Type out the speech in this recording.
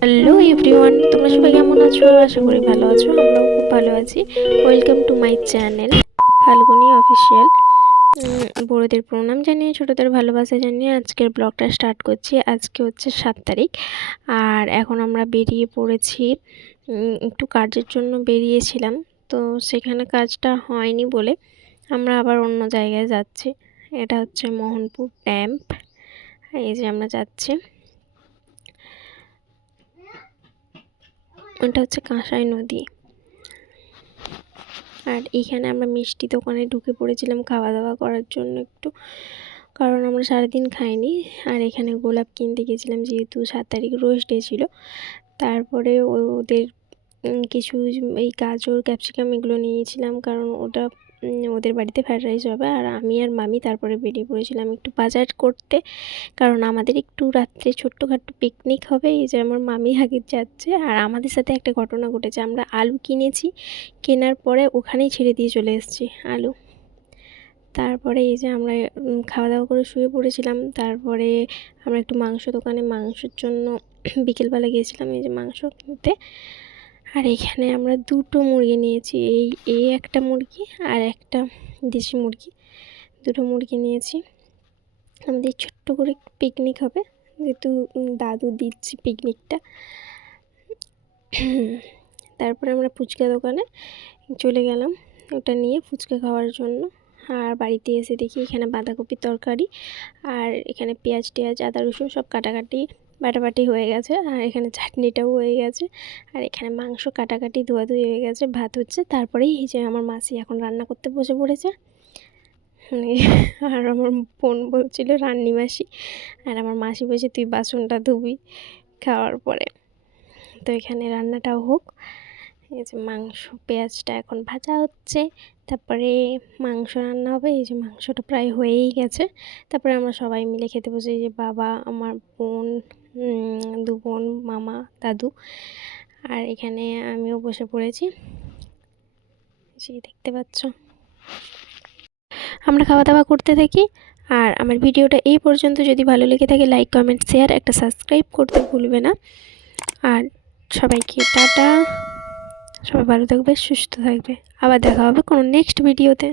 Hello everyone তোমরা সবাই কেমন আছো? আশা করি ভালো আছো। আমরাও খুব ভালো আছি। Welcome to my channel Falguni official বড়োদের প্রণাম জানিয়ে, ছোটোদের ভালোবাসা জানিয়ে আজকের ব্লগটা স্টার্ট করছি। আজকে হচ্ছে সাত তারিখ। আর এখন আমরা বেরিয়ে পড়েছি। একটু কাজের জন্য বেরিয়েছিলাম। তো সেখানে কাজটা হয়নি বলে আমরা আবার অন্য জায়গায় যাচ্ছি। এটা হচ্ছে মোহনপুর ড্যাম্প এই যে আমরা যাচ্ছি। ওটা হচ্ছে কাঁসাই নদী। আর এখানে আমরা মিষ্টি দোকানে ঢুকে পড়েছিলাম খাওয়া দাওয়া করার জন্য একটু। কারণ আমরা সারাদিন খাইনি। আর এখানে গোলাপ কিনতে গেছিলাম যেহেতু সাত তারিখ রোজ ডে ছিল। তারপরে ওদের কিছু এই গাজর, ক্যাপসিকাম এগুলো নিয়েছিলাম কারণ ওটা ওদের বাড়িতে ফ্রাইড রাইস হবে আর আমি আর মামি তারপরে বেরিয়ে পড়েছিলাম একটু বাজার করতে। কারণ আমাদের একটু রাত্রে ছোট্টখাট্টো পিকনিক হবে, এই যে আমার মামি আগে যাচ্ছে। আর আমাদের সাথে একটা ঘটনা ঘটেছে, আমরা আলু কিনেছি, কেনার পরে ওখানেই ছেড়ে দিয়ে চলে এসেছি আলু। তারপরে এই যে আমরা খাওয়া দাওয়া করে শুয়ে পড়েছিলাম। তারপরে আমরা একটু মাংস দোকানে মাংসের জন্য বিকেলবেলা গিয়েছিলাম এই যে মাংস কিনতে। আর এখানে আমরা দুটো মুরগি নিয়েছি, এই এই একটা মুরগি আর একটা দেশি মুরগি। দুটো মুরগি নিয়েছি। আমাদের ছোট্ট করে পিকনিক হবে, যেহেতু দাদু দিচ্ছি পিকনিকটা তারপরে আমরা ফুচকা দোকানে চলে গেলাম, ওটা নিয়ে ফুচকা খাওয়ার জন্য। আর বাড়িতে এসে দেখি এখানে বাঁধাকপির তরকারি আর এখানে পেঁয়াজ টেয়াজ, আদা রসুন সব কাটাকাটি বাটাবাটি হয়ে গেছে। আর এখানে চাটনিটাও হয়ে গেছে। আর এখানে মাংস কাটাকাটি ধোয়াধুয়ি হয়ে গেছে, ভাত হচ্ছে। তারপরেই এই যে আমার মাসি এখন রান্না করতে বসে পড়েছে। আর আমার বোন বলছিল, রান্নি মাসি। আর আমার মাসি বলছে, তুই বাসনটা ধুবি খাওয়ার পরে। তো এখানে রান্নাটাও হোক। এই যে মাংস, পেঁয়াজটা এখন ভাজা হচ্ছে। তারপরে মাংস রান্না হবে, এই যে মাংসটা প্রায় হয়েই গেছে। তারপরে আমরা সবাই মিলে খেতে বসে যে বাবা, আমার বোন দু বোন, মামা, দাদু। আর এখানে আমিও বসে পড়েছি। সেই দেখতে পাচ্ছ। আমরা খাওয়া দাওয়া করতে থাকি। আর আমার ভিডিওটা এই পর্যন্ত। যদি ভালো লেগে থাকে লাইক কমেন্ট শেয়ার একটা সাবস্ক্রাইব করতে ভুলবে না। আর সবাইকে টাটা। সবাই ভালো থাকবে সুস্থ থাকবে। আবার দেখা হবে কোনো নেক্সট ভিডিওতে